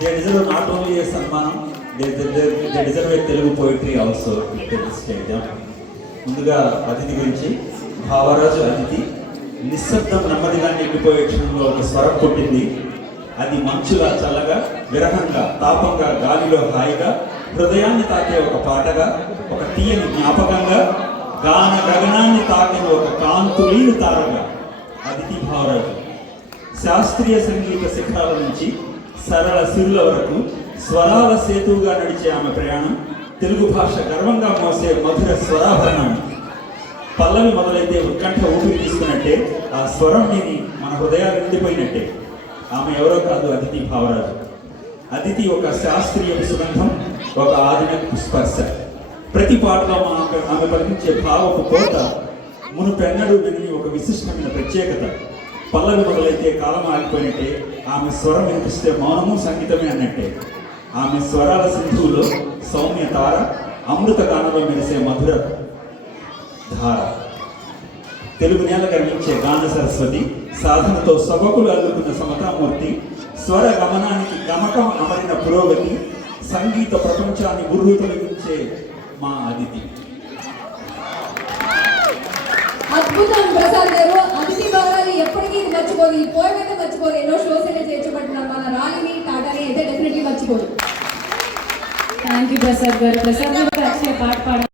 They deserve not only a సన్మానం, they deserve a Telugu poetry also. ముందుగా అతిథి గురించి, భావరాజు అతిథి నిశ్శబ్దం నెమ్మదిగా నిండిపోయే క్షణంలో ఒక స్వరం పుట్టింది. అది మంచులా చల్లగా, విరహంగా, తాపంగా, గాలిలో హాయిగా, హృదయాన్ని తాకే ఒక పాటగా, ఒక తీయని జ్ఞాపకంగా, గాన గగనాన్ని తాకిన ఒక కాంతులీని తారగా అతిథి భావరాజు. శాస్త్రీయ సంగీత శిఖరాల నుంచి సరళ సిరుల వరకు స్వరాల సేతువుగా నడిచే ఆమె ప్రయాణం తెలుగు భాష గర్వంగా మోసే మధుర స్వరాభరణం. పల్లవి మొదలైతే ఉత్కంఠ ఊపిరి తీసుకున్నట్టే, ఆ స్వరం విని మన హృదయాలు నిండిపోయినట్టే. ఆమె ఎవరో కాదు, అతిథి భావరాజు. అతిథి ఒక శాస్త్రీయ సుగంధం, ఒక ఆధునిక స్పర్శ. ప్రతి పాటలో ఆమె పలికించే భావపు కోట మునుపెన్నడూ విని ఒక విశిష్టమైన ప్రత్యేకత. పల్లవి మొదలైతే కాలం ఆగిపోయినట్టే, ఆమె స్వరం వినిపిస్తే మౌనము సంగీతమే అన్నట్టే. ఆమె స్వరాల సింధువులో సౌమ్య తార, అమృత గానంలో మెరిసే మధుర ధార. తెలుగు నేల గర్వించే గాన సరస్వతి, సాధనతో సొగకులు అల్లుకున్న సమతామూర్తి, స్వర గమనానికి గమకం అమరిన పురోగతి, సంగీత ప్రపంచాన్ని గుర్రు తొలగించే మా అతిథి. అద్భుతం ప్రసాద్ గారు. అతిథి భావరాజు ఎప్పటికీ మర్చిపోదు, ఈ పోయమైతే మర్చిపోదు. ఎన్నో షోస్ అయితే చేర్చబడుతున్నారు, మన రాలిని టాటాని అయితే డెఫినెట్లీ మర్చిపోదు. థ్యాంక్ యూ ప్రసాద్ గారు. ప్రసాద్ గారు పాట పాడారు.